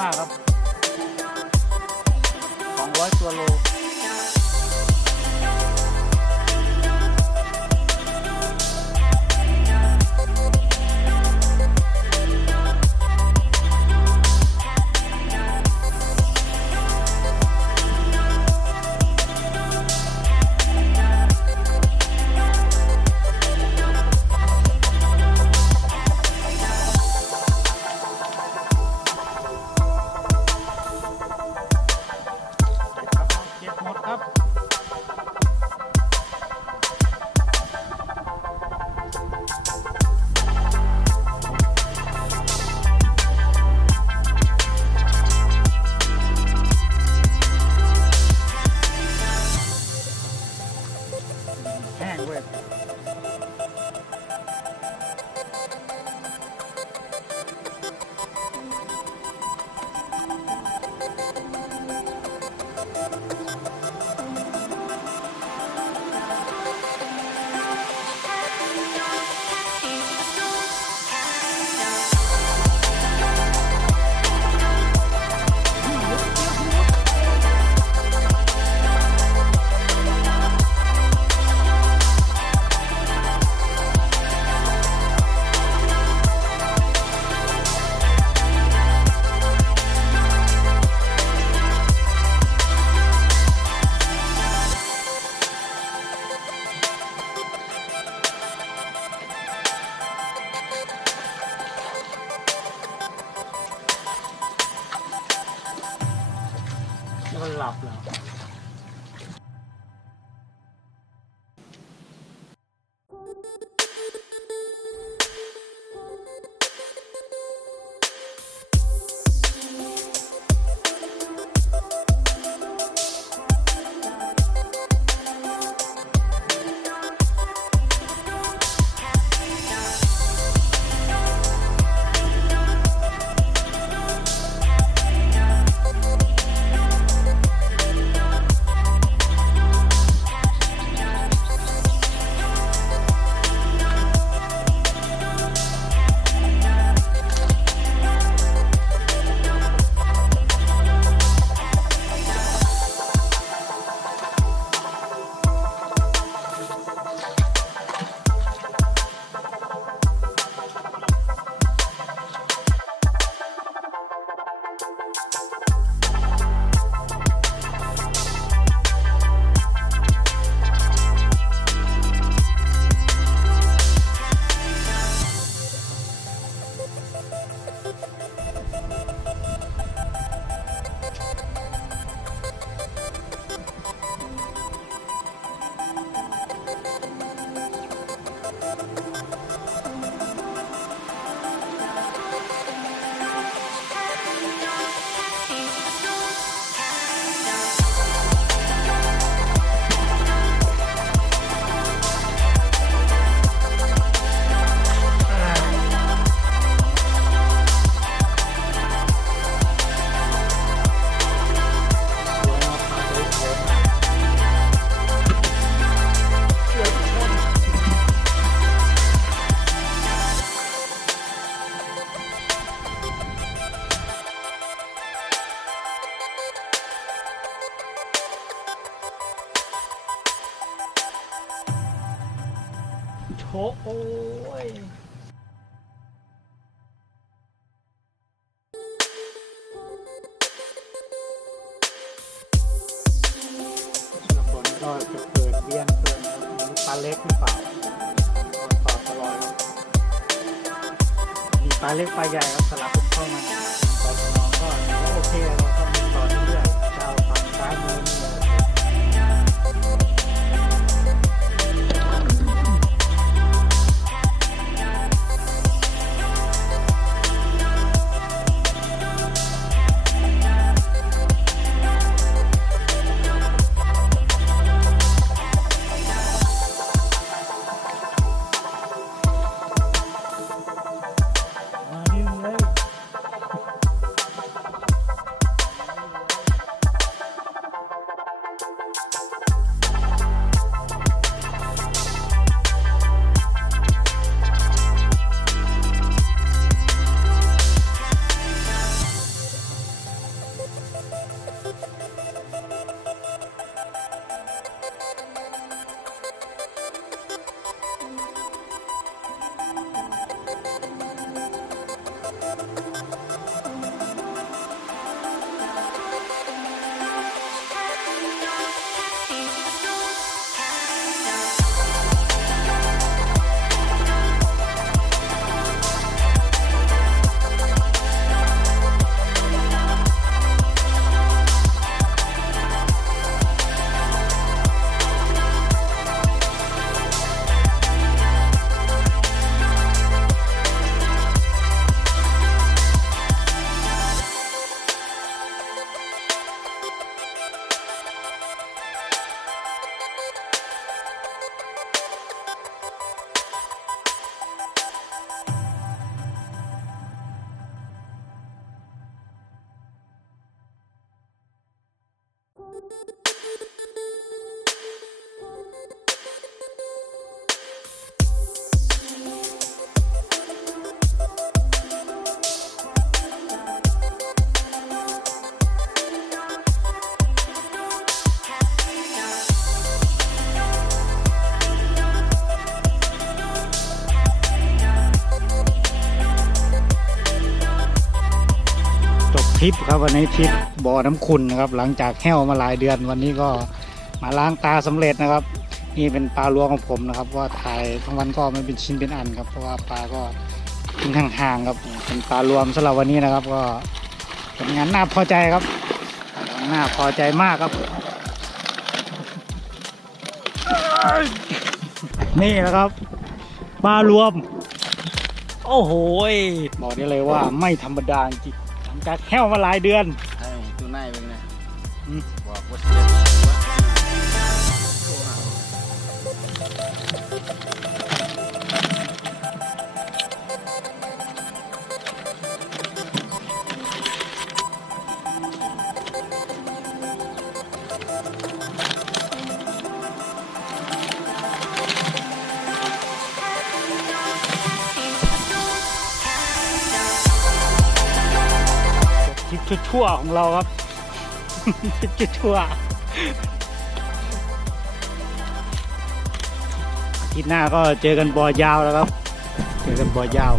มากครับ200ตัวโลแห้งเว้ยมันหลับแล้ว อ้ยแล้วฝนก็จะเปิดเบี้ยนเปิดปลาเล็กหรือเปล่าต่อตลอดครับมีปลาเล็กปลาใหญ่ครับสลับกันเข้ามาต่อน้องก็โอเคเราก็มีต่อเรื่อยๆเจ้าฝั่งซ้ายมือนี่ทริปครับวันนี้ทริปบ่อน้ำขุ่นนะครับหลังจากแห้วมาหลายเดือนวันนี้ก็มาล้างตาสำเร็จนะครับนี่เป็นปลาลวงของผมนะครับว่าถ่ายทั้งวันก็ไม่เป็นชิ้นเป็นอันครับเพราะว่าปลาก็ทิ้งห่างๆครับเป็นปลารวมสำหรับวันนี้นะครับก็เป็นงานน่าพอใจครับน่าพอใจมากครับนี่นะครับปลารวมโอ้โหบอกได้เลยว่าไม่ธรรมดาจริงหลังจากแห้วมาหลายเดือนตัวไหนเป็นไงบอกว่าทริปชั่วของเราครับทริปชั่วอาทิตย์หน้าก็เจอกันบ่อยาวแล้วครับเจอกันบ่อยาว